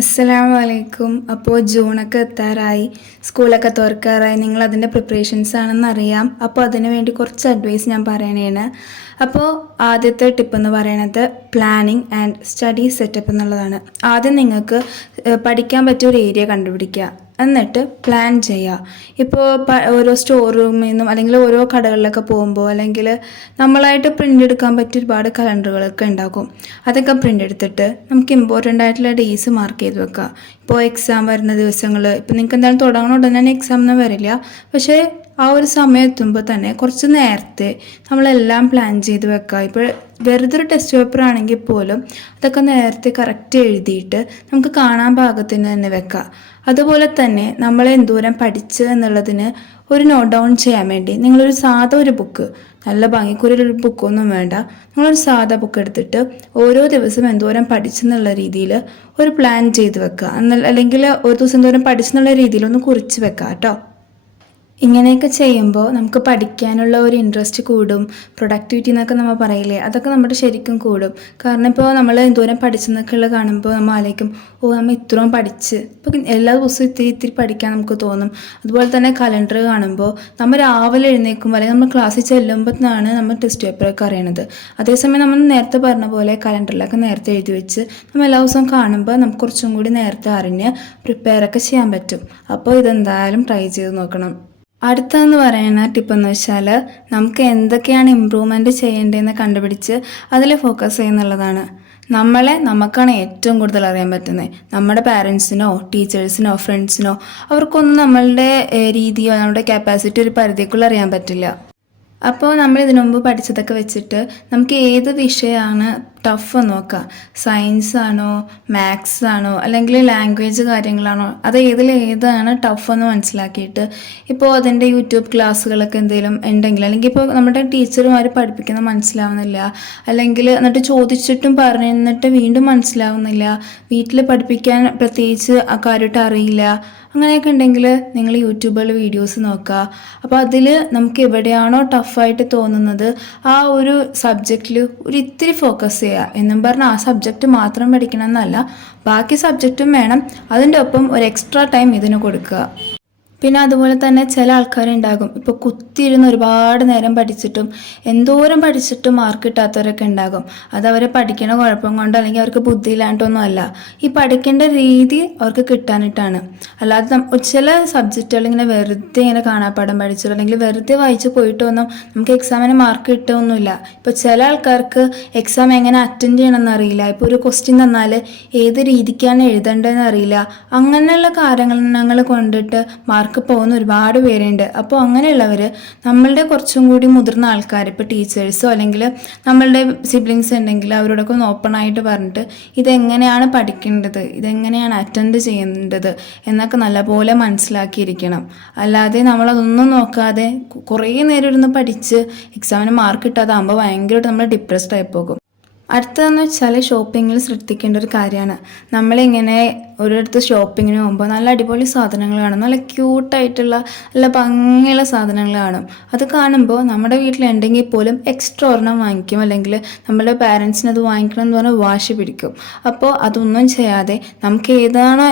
അസ്സലാമലൈക്കും. അപ്പോൾ ജൂണൊക്കെ എത്താറായി, സ്കൂളൊക്കെ തുറക്കാറായി. നിങ്ങൾ അതിൻ്റെ പ്രിപ്പറേഷൻസ് ആണെന്നറിയാം. അപ്പോൾ അതിന് വേണ്ടി കുറച്ച് അഡ്വൈസ് ഞാൻ പറയണേണ്. അപ്പോൾ ആദ്യത്തെ ടിപ്പ് എന്ന് പറയുന്നത് പ്ലാനിങ് ആൻഡ് സ്റ്റഡി സെറ്റപ്പ് എന്നുള്ളതാണ്. ആദ്യം നിങ്ങൾക്ക് പഠിക്കാൻ പറ്റിയ ഒരു ഏരിയ കണ്ടുപിടിക്കുക, എന്നിട്ട് പ്ലാൻ ചെയ്യുക. ഇപ്പോൾ ഓരോ സ്റ്റോർ റൂമിൽ നിന്നും അല്ലെങ്കിൽ ഓരോ കടകളിലൊക്കെ പോകുമ്പോൾ അല്ലെങ്കിൽ നമ്മളായിട്ട് പ്രിൻ്റ് എടുക്കാൻ പറ്റിയ ഒരുപാട് കലണ്ടറുകളൊക്കെ ഉണ്ടാക്കും. അതൊക്കെ പ്രിൻ്റ് എടുത്തിട്ട് നമുക്ക് ഇമ്പോർട്ടൻ്റ് ആയിട്ടുള്ള ഡേയ്സ് മാർക്ക് ചെയ്ത് വെക്കുക. ഇപ്പോൾ എക്സാം വരുന്ന ദിവസങ്ങൾ, ഇപ്പോൾ നിങ്ങൾക്ക് എന്തായാലും തുടങ്ങണ ഉടനെ തന്നെ എക്സാം ഒന്നും വരില്ല, പക്ഷേ ആ ഒരു സമയം എത്തുമ്പോൾ തന്നെ കുറച്ച് നേരത്തെ നമ്മളെല്ലാം പ്ലാൻ ചെയ്ത് വെക്കുക. ഇപ്പോൾ വെറുതെ ഒരു ടെസ്റ്റ് പേപ്പർ ആണെങ്കിൽ പോലും അതൊക്കെ നേരത്തെ കറക്റ്റ് എഴുതിയിട്ട് നമുക്ക് കാണാൻ പാകത്തിന് തന്നെ വെക്കുക. അതുപോലെ തന്നെ നമ്മൾ എന്തോരം പഠിച്ചു എന്നുള്ളതിന് ഒരു നോട്ട് ഡൗൺ ചെയ്യാൻ വേണ്ടി നിങ്ങളൊരു സാധാ ഒരു ബുക്ക്, നല്ല ഭംഗിക്കുറിയൊരു ബുക്കൊന്നും വേണ്ട, നിങ്ങളൊരു സാധാ ബുക്ക് എടുത്തിട്ട് ഓരോ ദിവസം എന്തോരം പഠിച്ചെന്നുള്ള രീതിയിൽ ഒരു പ്ലാൻ ചെയ്ത് വെക്കുക. അല്ലെങ്കിൽ ഒരു ദിവസം എന്തോരം പഠിച്ചെന്നുള്ള രീതിയിൽ ഒന്ന് കുറിച്ച് വെക്കുക കേട്ടോ. ഇങ്ങനെയൊക്കെ ചെയ്യുമ്പോൾ നമുക്ക് പഠിക്കാനുള്ള ഒരു ഇൻട്രസ്റ്റ് കൂടും. പ്രൊഡക്ടിവിറ്റി എന്നൊക്കെ നമ്മൾ പറയില്ലേ, അതൊക്കെ നമ്മുടെ ശരിക്കും കൂടും. കാരണം ഇപ്പോൾ നമ്മൾ എന്തോരം പഠിച്ചെന്നൊക്കെയുള്ള കാണുമ്പോൾ നമ്മൾ ആലോചിക്കും, നമ്മൾ ഇത്രയും പഠിച്ച്, ഇപ്പോൾ എല്ലാ ദിവസവും ഇത്തിരി പഠിക്കാൻ നമുക്ക് തോന്നും. അതുപോലെ തന്നെ കലണ്ടർ കാണുമ്പോൾ നമ്മൾ രാവിലെ എഴുന്നേൽക്കുമ്പോൾ അല്ലെങ്കിൽ നമ്മൾ ക്ലാസ്സിൽ ചെല്ലുമ്പോഴാണ് നമ്മൾ ടെസ്റ്റ് പേപ്പറൊക്കെ അറിയണത്. അതേസമയം നമ്മൾ നേരത്തെ പറഞ്ഞ പോലെ കലണ്ടറിലൊക്കെ നേരത്തെ എഴുതി വെച്ച് നമ്മൾ എല്ലാ ദിവസവും കാണുമ്പോൾ നമുക്ക് കുറച്ചും കൂടി നേരത്തെ അറിഞ്ഞ് പ്രിപ്പയറൊക്കെ ചെയ്യാൻ പറ്റും. അപ്പോൾ ഇതെന്തായാലും ട്രൈ ചെയ്ത് നോക്കണം. അടുത്തതെന്ന് പറയുന്ന ടിപ്പെന്ന് വെച്ചാൽ നമുക്ക് എന്തൊക്കെയാണ് ഇമ്പ്രൂവ്മെൻറ്റ് ചെയ്യേണ്ടതെന്ന് കണ്ടുപിടിച്ച് അതിൽ ഫോക്കസ് ചെയ്യുന്നുള്ളതാണ്. നമുക്കാണ് ഏറ്റവും കൂടുതൽ അറിയാൻ പറ്റുന്നത്. നമ്മുടെ പാരൻസിനോ ടീച്ചേഴ്സിനോ ഫ്രണ്ട്സിനോ അവർക്കൊന്നും നമ്മളുടെ രീതിയോ നമ്മുടെ കപ്പാസിറ്റി ഒരു പരിധിക്കുള്ള അറിയാൻ പറ്റില്ല. അപ്പോൾ നമ്മൾ ഇതിനു മുമ്പ് പഠിച്ചതൊക്കെ വെച്ചിട്ട് നമുക്ക് ഏത് വിഷയമാണ് ടഫ് നോക്കുക. സയൻസ് ആണോ, മാത്സ് ആണോ, അല്ലെങ്കിൽ ലാംഗ്വേജ് കാര്യങ്ങളാണോ, അത് ഏതാണ് ടഫ് എന്ന് മനസ്സിലാക്കിയിട്ട് ഇപ്പോൾ അതിൻ്റെ യൂട്യൂബ് ക്ലാസ്സുകളൊക്കെ എന്തെങ്കിലും ഉണ്ടെങ്കിൽ, അല്ലെങ്കിൽ ഇപ്പോൾ നമ്മുടെ ടീച്ചർമാർ പഠിപ്പിക്കുന്നത് മനസ്സിലാവുന്നില്ല, അല്ലെങ്കിൽ എന്നിട്ട് ചോദിച്ചിട്ടും പറഞ്ഞിട്ട് വീണ്ടും മനസ്സിലാവുന്നില്ല, വീട്ടിൽ പഠിപ്പിക്കാൻ പ്രത്യേകിച്ച് ആ കാര്യമായിട്ട് അറിയില്ല, അങ്ങനെയൊക്കെ ഉണ്ടെങ്കിൽ നിങ്ങൾ യൂട്യൂബിൽ വീഡിയോസ് നോക്കുക. അപ്പോൾ അതിൽ നമുക്ക് എവിടെയാണോ ടഫായിട്ട് തോന്നുന്നത് ആ ഒരു സബ്ജക്റ്റിൽ ഒരു ഇത്തിരി ഫോക്കസ് ചെയ്യുക. എന്നും പറഞ്ഞാൽ ആ സബ്ജക്റ്റ് മാത്രം പഠിക്കണം എന്നല്ല, ബാക്കി സബ്ജക്റ്റും വേണം. അതിൻ്റെ ഒപ്പം ഒരു എക്സ്ട്രാ ടൈം ഇതിന് കൊടുക്കുക. പിന്നെ അതുപോലെ തന്നെ ചില ആൾക്കാരുണ്ടാകും, ഇപ്പോൾ കുത്തിയിരുന്ന് ഒരുപാട് നേരം പഠിച്ചിട്ടും എന്തോരം പഠിച്ചിട്ടും മാർക്ക് കിട്ടാത്തവരൊക്കെ ഉണ്ടാകും. അതവരെ പഠിക്കണ കുഴപ്പം കൊണ്ടോ അല്ലെങ്കിൽ അവർക്ക് ബുദ്ധിയില്ലാണ്ടൊന്നും അല്ല, ഈ പഠിക്കേണ്ട രീതി അവർക്ക് കിട്ടാനിട്ടാണ്. അല്ലാതെ ചില സബ്ജക്റ്റുകൾ ഇങ്ങനെ വെറുതെ ഇങ്ങനെ കാണാപ്പാഠം പഠിച്ചിട്ടോ അല്ലെങ്കിൽ വെറുതെ വായിച്ച് പോയിട്ടൊന്നും നമുക്ക് എക്സാമിന് മാർക്ക് കിട്ടുമൊന്നുമില്ല. ഇപ്പോൾ ചില ആൾക്കാർക്ക് എക്സാം എങ്ങനെ അറ്റൻഡ് ചെയ്യണമെന്ന് അറിയില്ല, ഇപ്പോൾ ഒരു ക്വസ്റ്റ്യൻ തന്നാൽ ഏത് രീതിക്കാണ് എഴുതേണ്ടതെന്ന് അറിയില്ല. അങ്ങനെയുള്ള കാര്യങ്ങൾ കൊണ്ടിട്ട് മാർക്ക് പോകുന്ന ഒരുപാട് പേരുണ്ട്. അപ്പോൾ അങ്ങനെയുള്ളവർ നമ്മളുടെ കുറച്ചും കൂടി മുതിർന്ന ആൾക്കാർ, ഇപ്പോൾ ടീച്ചേഴ്സോ അല്ലെങ്കിൽ നമ്മളുടെ സിബ്ലിങ്സ് ഉണ്ടെങ്കിൽ അവരോടൊക്കെ ഒന്ന് ഓപ്പണായിട്ട് പറഞ്ഞിട്ട് ഇതെങ്ങനെയാണ് പഠിക്കേണ്ടത്, ഇതെങ്ങനെയാണ് അറ്റൻഡ് ചെയ്യേണ്ടത് എന്നൊക്കെ നല്ലപോലെ മനസ്സിലാക്കിയിരിക്കണം. അല്ലാതെ നമ്മളതൊന്നും നോക്കാതെ കുറേ നേരം ഇരുന്ന് പഠിച്ച് എക്സാമിന് മാർക്ക് കിട്ടാതാകുമ്പോൾ ഭയങ്കരമായിട്ട് നമ്മൾ ഡിപ്രസ്ഡ് ആയി പോകും. അടുത്തതെന്ന് വെച്ചാൽ ഷോപ്പിങ്ങിൽ ശ്രദ്ധിക്കേണ്ട ഒരു കാര്യമാണ്. നമ്മളിങ്ങനെ ഒരിടത്ത് ഷോപ്പിങ്ങിന് പോകുമ്പോൾ നല്ല അടിപൊളി സാധനങ്ങൾ കാണും, നല്ല ക്യൂട്ടായിട്ടുള്ള നല്ല ഭംഗിയുള്ള സാധനങ്ങൾ കാണും. അത് കാണുമ്പോൾ നമ്മുടെ വീട്ടിലുണ്ടെങ്കിൽ പോലും എക്സ്ട്രാ ഒരെണ്ണം വാങ്ങിക്കും, അല്ലെങ്കിൽ നമ്മുടെ പാരൻസിന് അത് വാങ്ങിക്കണം എന്ന് പറഞ്ഞാൽ വാശി പിടിക്കും. അപ്പോൾ അതൊന്നും ചെയ്യാതെ നമുക്ക് ഏതാണോ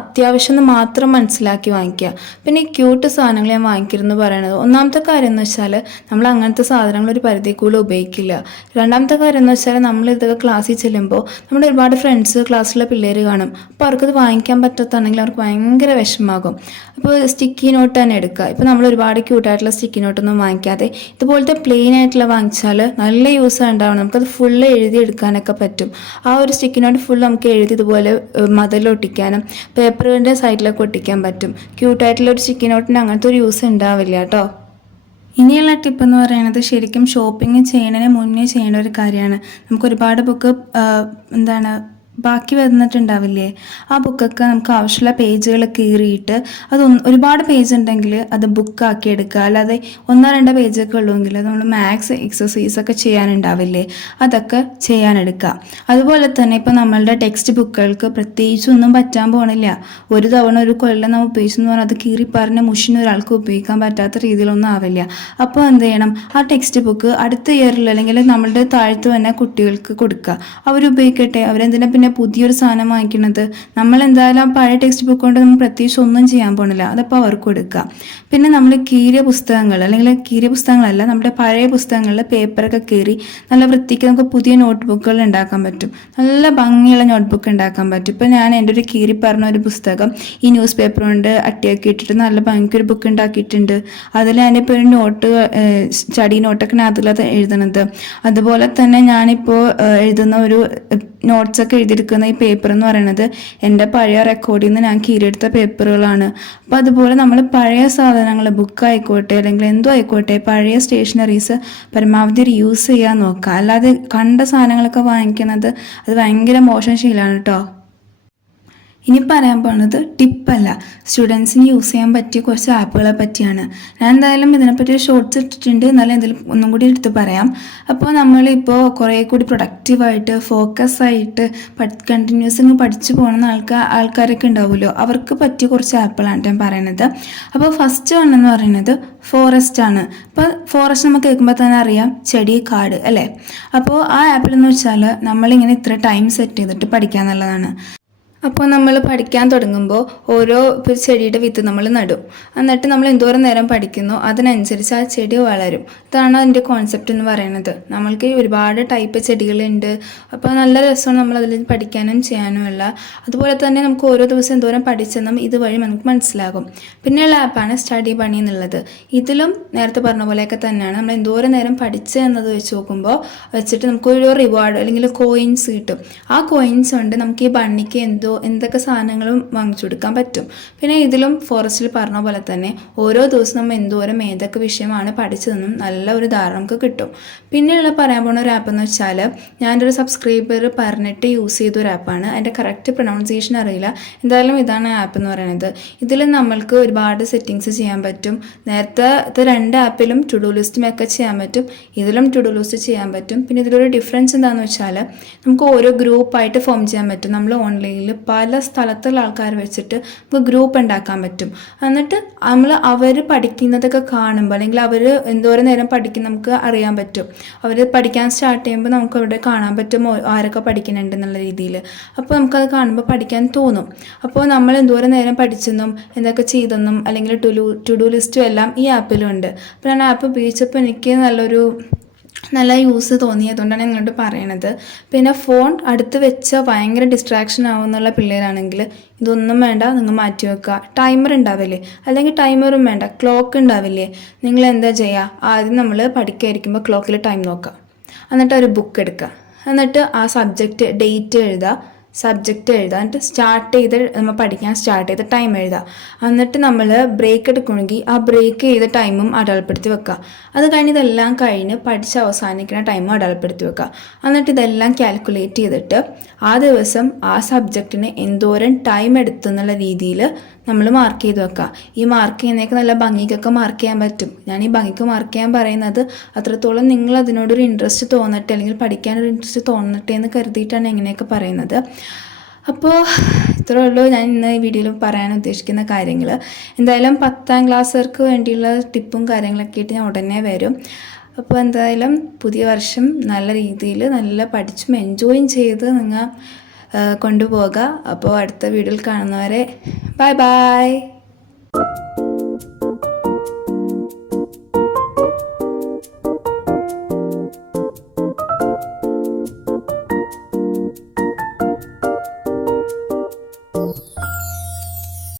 അത്യാവശ്യം എന്ന് മാത്രം മനസ്സിലാക്കി വാങ്ങിക്കുക. പിന്നെ ഈ ക്യൂട്ട് സാധനങ്ങൾ ഞാൻ വാങ്ങിക്കരുതെന്ന് പറയുന്നത്, ഒന്നാമത്തെ കാര്യം എന്ന് വെച്ചാൽ നമ്മൾ അങ്ങനത്തെ സാധനങ്ങൾ ഒരു പരിധി കൂടുതൽ ഉപയോഗിക്കില്ല. രണ്ടാമത്തെ കാര്യം എന്ന് വെച്ചാൽ നമ്മൾ ഇതൊക്കെ ക്ലാസ്സിൽ ചെല്ലുമ്പോൾ നമ്മുടെ ഒരുപാട് ഫ്രണ്ട്സ് ക്ലാസ്സിലെ പിള്ളേർ കാണും. അപ്പോൾ അവർക്കത് വാങ്ങിക്കാൻ പറ്റാത്താണെങ്കിൽ അവർക്ക് ഭയങ്കര വിഷമാകും. ഇപ്പോൾ സ്റ്റിക്കി നോട്ട് തന്നെ എടുക്കുക. ഇപ്പോൾ നമ്മൾ ഒരുപാട് ക്യൂട്ടായിട്ടുള്ള സ്റ്റിക്കി നോട്ടൊന്നും വാങ്ങിക്കാതെ ഇതുപോലത്തെ പ്ലെയിൻ ആയിട്ടുള്ള വാങ്ങിച്ചാൽ നല്ല യൂസ് ഉണ്ടാവണം. നമുക്കത് ഫുള്ള് എഴുതി എടുക്കാനൊക്കെ പറ്റും. ആ ഒരു സ്റ്റിക്കി നോട്ട് ഫുൾ നമുക്ക് എഴുതി ഇതുപോലെ മതിലൊട്ടിക്കാനും പേപ്പറിൻ്റെ സൈഡിലൊക്കെ ഒട്ടിക്കാൻ പറ്റും. ക്യൂട്ടായിട്ടുള്ള ഒരു സ്റ്റിക്കി നോട്ടിന് അങ്ങനത്തെ ഒരു യൂസ് ഉണ്ടാവില്ല കേട്ടോ. ഇനിയുള്ള ടിപ്പ് എന്ന് പറയുന്നത് ശരിക്കും ഷോപ്പിംഗ് ചെയ്യുന്നതിന് മുന്നേ ചെയ്യേണ്ട ഒരു കാര്യമാണ്. നമുക്ക് ഒരുപാട് ബാക്കി വന്നിട്ടുണ്ടാവില്ലേ, ആ ബുക്കൊക്കെ നമുക്ക് ആവശ്യമുള്ള പേജുകൾ കീറിയിട്ട് അത് ഒരുപാട് പേജ് ഉണ്ടെങ്കിൽ അത് ബുക്കാക്കി എടുക്കുക. അല്ലാതെ 1-2 പേജൊക്കെ ഉള്ളുവെങ്കിൽ നമ്മൾ മാത്സ് എക്സസൈസൊക്കെ ചെയ്യാനുണ്ടാവില്ലേ, അതൊക്കെ ചെയ്യാനെടുക്കുക. അതുപോലെ തന്നെ ഇപ്പോൾ നമ്മളുടെ ടെക്സ്റ്റ് ബുക്കുകൾക്ക് പ്രത്യേകിച്ചൊന്നും പറ്റാൻ പോണില്ല. ഒരു തവണ ഒരു കൊല്ലം നമ്മൾ ഉപയോഗിച്ചെന്ന് പറഞ്ഞാൽ അത് കീറി പറഞ്ഞ മുഷിന് ഒരാൾക്ക് ഉപയോഗിക്കാൻ പറ്റാത്ത രീതിയിലൊന്നും ആവില്ല. അപ്പോൾ എന്ത് ചെയ്യണം, ആ ടെക്സ്റ്റ് ബുക്ക് അടുത്ത ഇയറിൽ അല്ലെങ്കിൽ നമ്മളുടെ താഴത്ത് തന്നെ കുട്ടികൾക്ക് കൊടുക്കുക. അവരുപയോഗിക്കട്ടെ. അവരെന്തിനാ പിന്നെ പുതിയൊരു സാധനം വാങ്ങിക്കുന്നത്? നമ്മളെന്തായാലും ആ പഴയ ടെക്സ്റ്റ് ബുക്ക് കൊണ്ട് നമ്മൾ പ്രത്യേകിച്ച് ഒന്നും ചെയ്യാൻ പോണില്ല. അതപ്പോൾ അവർക്ക് കൊടുക്കുക. പിന്നെ നമ്മൾ കീറിയ പുസ്തകങ്ങൾ, അല്ലെങ്കിൽ കീറിയ പുസ്തകങ്ങളല്ല, നമ്മുടെ പഴയ പുസ്തകങ്ങളിൽ പേപ്പറൊക്കെ കീറി നല്ല വൃത്തിക്ക് നമുക്ക് പുതിയ നോട്ട് ബുക്കുകൾ ഉണ്ടാക്കാൻ പറ്റും. നല്ല ഭംഗിയുള്ള നോട്ട് ബുക്ക് ഉണ്ടാക്കാൻ പറ്റും. ഇപ്പോൾ ഞാൻ എൻ്റെ ഒരു കീറി പറഞ്ഞ ഒരു പുസ്തകം ഈ ന്യൂസ് പേപ്പർ കൊണ്ട് അട്ടിയാക്കി ഇട്ടിട്ട് നല്ല ഭംഗിക്കൊരു ബുക്ക് ഉണ്ടാക്കിയിട്ടുണ്ട്. അതിൽ ഞാനിപ്പോൾ ഒരു നോട്ട്, സ്റ്റഡി നോട്ടൊക്കെയാണ് അതിലത് എഴുതുന്നത്. അതുപോലെ തന്നെ ഞാനിപ്പോൾ എഴുതുന്ന ഒരു നോട്ട്സൊക്കെ എഴുതിയെടുക്കുന്ന ഈ പേപ്പർ എന്ന് പറയുന്നത് എൻ്റെ പഴയ റെക്കോർഡിൽ നിന്ന് ഞാൻ കീറിയെടുത്ത പേപ്പറുകളാണ്. അപ്പോൾ അതുപോലെ നമ്മൾ പഴയ സാധനങ്ങൾ, ബുക്ക് ആയിക്കോട്ടെ അല്ലെങ്കിൽ എന്തോ ആയിക്കോട്ടെ, പഴയ സ്റ്റേഷനറീസ് പരമാവധി യൂസ് ചെയ്യാൻ നോക്കുക. അല്ലാതെ കണ്ട സാധനങ്ങളൊക്കെ വാങ്ങിക്കുന്നത് അത് ഭയങ്കര മോശം ശീലമാണ് കേട്ടോ. ഇനി പറയാൻ പോകുന്നത് ടിപ്പല്ല, സ്റ്റുഡൻസിന് യൂസ് ചെയ്യാൻ പറ്റിയ കുറച്ച് ആപ്പുകളെ പറ്റിയാണ്. ഞാൻ എന്തായാലും ഇതിനെപ്പറ്റി ഒരു ഷോർട്സ് ഇട്ടിട്ടുണ്ട്, എന്നാലും എന്തെങ്കിലും ഒന്നും കൂടി എടുത്ത് പറയാം. അപ്പോൾ നമ്മളിപ്പോൾ കുറേ കൂടി പ്രൊഡക്റ്റീവായിട്ട് ഫോക്കസായിട്ട് കണ്ടിന്യൂസ് പഠിച്ചു പോകുന്ന ആൾക്കാരൊക്കെ ഉണ്ടാവുമല്ലോ, അവർക്ക് പറ്റിയ കുറച്ച് ആപ്പുകളാണ് ഞാൻ പറയുന്നത്. അപ്പോൾ ഫസ്റ്റ് വൺ എന്ന് പറയുന്നത് ഫോറസ്റ്റ് ആണ്. അപ്പോൾ ഫോറസ്റ്റ് നമുക്ക് കേൾക്കുമ്പോൾ തന്നെ അറിയാം, ചെടി, കാട് അല്ലേ. അപ്പോൾ ആ ആപ്പിലെന്ന് വെച്ചാൽ നമ്മളിങ്ങനെ ഇത്ര ടൈം സെറ്റ് ചെയ്തിട്ട് പഠിക്കുക എന്നുള്ളതാണ്. അപ്പോൾ നമ്മൾ പഠിക്കാൻ തുടങ്ങുമ്പോൾ ഓരോ ചെടിയുടെ വിത്ത് നമ്മൾ നടും. എന്നിട്ട് നമ്മൾ എന്തോരം നേരം പഠിക്കുന്നോ അതിനനുസരിച്ച് ആ ചെടി വളരും. ഇതാണ് അതിൻ്റെ കോൺസെപ്റ്റ് എന്ന് പറയുന്നത്. നമ്മൾക്ക് ഒരുപാട് ടൈപ്പ് ചെടികളുണ്ട്. അപ്പോൾ നല്ല രസമാണ് നമ്മളതിൽ പഠിക്കാനും ചെയ്യാനുമുള്ള. അതുപോലെ തന്നെ നമുക്ക് ഓരോ ദിവസം എന്തോരം പഠിച്ചെന്നും ഇതുവഴി നമുക്ക് മനസ്സിലാകും. പിന്നെയുള്ള ആപ്പാണ് സ്റ്റഡി ബണി എന്നുള്ളത്. ഇതിലും നേരത്തെ പറഞ്ഞ പോലെയൊക്കെ തന്നെയാണ്. നമ്മൾ എന്തോരം നേരം പഠിച്ച് എന്നത് വെച്ച് നോക്കുമ്പോൾ വെച്ചിട്ട് നമുക്കൊരു റിവാർഡ് അല്ലെങ്കിൽ കോയിൻസ് കിട്ടും. ആ കോയിൻസ് കൊണ്ട് നമുക്ക് ഈ ബണ്ണിക്ക് എന്തൊക്കെ സാധനങ്ങളും വാങ്ങിച്ചു കൊടുക്കാൻ പറ്റും. പിന്നെ ഇതിലും ഫോറസ്റ്റിൽ പറഞ്ഞ പോലെ തന്നെ ഓരോ ദിവസം നമ്മൾ എന്തോരം ഏതൊക്കെ വിഷയമാണ് പഠിച്ചതെന്നും നല്ല ഒരു ധാരണ നമുക്ക് കിട്ടും. പിന്നെയുള്ള പറയാൻ പോകുന്ന ഒരു ആപ്പ് എന്ന് വെച്ചാൽ, ഞാനൊരു സബ്സ്ക്രൈബർ പറഞ്ഞിട്ട് യൂസ് ചെയ്തൊരു ആപ്പാണ്. അതിൻ്റെ കറക്റ്റ് പ്രൊനൗൺസിയേഷൻ അറിയില്ല. എന്തായാലും ഇതാണ് ആപ്പ് എന്ന് പറയുന്നത്. ഇതിൽ നമ്മൾക്ക് ഒരുപാട് സെറ്റിങ്സ് ചെയ്യാൻ പറ്റും. നേരത്തെ 2 ആപ്പിലും ടു ഡു ലിസ്റ്റും ഒക്കെ ചെയ്യാൻ പറ്റും. ഇതിലും ടു ഡു ലിസ്റ്റ് ചെയ്യാൻ പറ്റും. പിന്നെ ഇതിലൊരു ഡിഫറൻസ് എന്താണെന്ന് വെച്ചാൽ, നമുക്ക് ഓരോ ഗ്രൂപ്പായിട്ട് ഫോം ചെയ്യാൻ പറ്റും. നമ്മൾ ഓൺലൈനിൽ പല സ്ഥലത്തുള്ള ആൾക്കാർ വെച്ചിട്ട് നമുക്ക് ഗ്രൂപ്പ് ഉണ്ടാക്കാൻ പറ്റും. എന്നിട്ട് അവർ പഠിക്കുന്നതൊക്കെ കാണുമ്പോൾ, അല്ലെങ്കിൽ അവർ എന്തോരം നേരം പഠിക്കും നമുക്ക് അറിയാൻ പറ്റും. അവർ പഠിക്കാൻ സ്റ്റാർട്ട് ചെയ്യുമ്പോൾ നമുക്ക് അവിടെ കാണാൻ പറ്റും ആരൊക്കെ പഠിക്കുന്നുണ്ട് എന്നുള്ള രീതിയിൽ. അപ്പോൾ നമുക്കത് കാണുമ്പോൾ പഠിക്കാൻ തോന്നും. അപ്പോൾ നമ്മൾ എന്തോരം നേരം പഠിച്ചെന്നും എന്തൊക്കെ ചെയ്തെന്നും അല്ലെങ്കിൽ ടു ഡു ലിസ്റ്റും എല്ലാം ഈ ആപ്പിലുണ്ട്. അപ്പോൾ ഞാൻ ആപ്പ് ഉപയോഗിച്ചപ്പോൾ എനിക്ക് നല്ല യൂസ് തോന്നിയതുകൊണ്ടാണ് നിങ്ങളോട് പറയണത്. പിന്നെ ഫോൺ അടുത്ത് വെച്ച് ഭയങ്കര ഡിസ്ട്രാക്ഷൻ ആവുന്നുള്ള പിള്ളേരാണെങ്കിൽ ഇതൊന്നും വേണ്ട, നിങ്ങൾ മാറ്റി വെക്കുക. ടൈമർ ഉണ്ടാവില്ലേ, അല്ലെങ്കിൽ ടൈമറും വേണ്ട, ക്ലോക്ക് ഉണ്ടാവില്ലേ, നിങ്ങൾ എന്താ ചെയ്യുക, ആദ്യം നമ്മൾ പഠിക്കാതിരിക്കുമ്പോൾ ക്ലോക്കിൽ ടൈം നോക്കുക. എന്നിട്ട് ഒരു ബുക്ക് എടുക്കുക. എന്നിട്ട് ആ ഡേറ്റ് എഴുതുക, സബ്ജക്റ്റ് എഴുതുക. എന്നിട്ട് നമ്മൾ പഠിക്കാൻ സ്റ്റാർട്ട് ചെയ്ത് ടൈം എഴുതുക. എന്നിട്ട് നമ്മൾ ബ്രേക്ക് എടുക്കണമെങ്കിൽ ആ ബ്രേക്ക് ചെയ്ത ടൈമും അടയാളപ്പെടുത്തി വെക്കുക. അത് കഴിഞ്ഞ് ഇതെല്ലാം കഴിഞ്ഞ് പഠിച്ച് അവസാനിക്കുന്ന ടൈമും അടയാളപ്പെടുത്തി വെക്കുക. എന്നിട്ട് ഇതെല്ലാം കാൽക്കുലേറ്റ് ചെയ്തിട്ട് ആ ദിവസം ആ സബ്ജക്റ്റിന് എന്തോരം ടൈം എടുത്തെന്നുള്ള രീതിയിൽ നമ്മൾ മാർക്ക് ചെയ്ത് വെക്കുക. ഈ മാർക്ക് ചെയ്യുന്നതൊക്കെ നല്ല ഭംഗിക്കൊക്കെ മാർക്ക് ചെയ്യാൻ പറ്റും. ഞാൻ ഈ ഭംഗിക്ക് മാർക്ക് ചെയ്യാൻ പറയുന്നത് അത്രത്തോളം നിങ്ങൾ അതിനോടൊരു ഇൻട്രസ്റ്റ് തോന്നട്ടെ, അല്ലെങ്കിൽ പഠിക്കാനൊരു ഇൻട്രസ്റ്റ് തോന്നട്ടെ എന്ന് കരുതിയിട്ടാണ് ഇങ്ങനെയൊക്കെ പറയുന്നത്. അപ്പോൾ ഇത്രയേ ഉള്ളൂ ഞാൻ ഇന്ന് ഈ വീഡിയോയിൽ പറയാൻ ഉദ്ദേശിക്കുന്ന കാര്യങ്ങൾ. എന്തായാലും 10ാം ക്ലാസ്സുകാർക്ക് വേണ്ടിയുള്ള ടിപ്പും കാര്യങ്ങളൊക്കെ ആയിട്ട് ഞാൻ ഉടനെ വരും. അപ്പോൾ എന്തായാലും പുതിയ വർഷം നല്ല രീതിയിൽ നല്ല പഠിച്ചും എൻജോയും ചെയ്ത് നിങ്ങൾ കൊണ്ടുപോകുക. അപ്പോൾ അടുത്ത വീഡിയോയിൽ കാണുന്നവരെ ബൈ ബൈ.